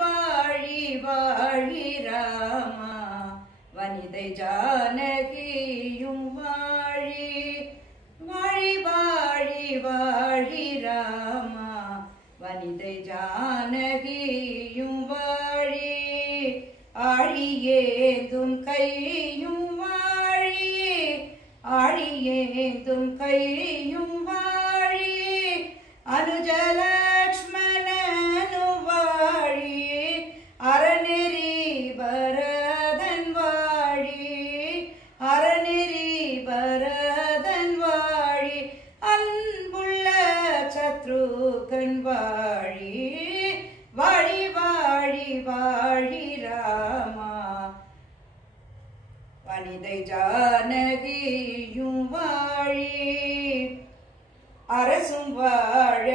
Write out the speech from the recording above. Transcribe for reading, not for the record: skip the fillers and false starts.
வாழி வாழி ராமா வனிதை ஜானகியும் வாழி வாழி வாழி வாழி ராமா வனிதை ஜானகியும் வாழி ஆழியேந்தும் கையும் வாழி ஆழியேந்தும் கையும் வாழி அனுஜலக்ஷ்மணனு வாழி அறநெறி பரதன் வாழி அறநெறி பரதன் வாழி அன்புள்ள சத்ருகன் வாழி வாழி வாழி வாழி ராமா வனிதை ஜானகியும் வாழி அரசும் வாழ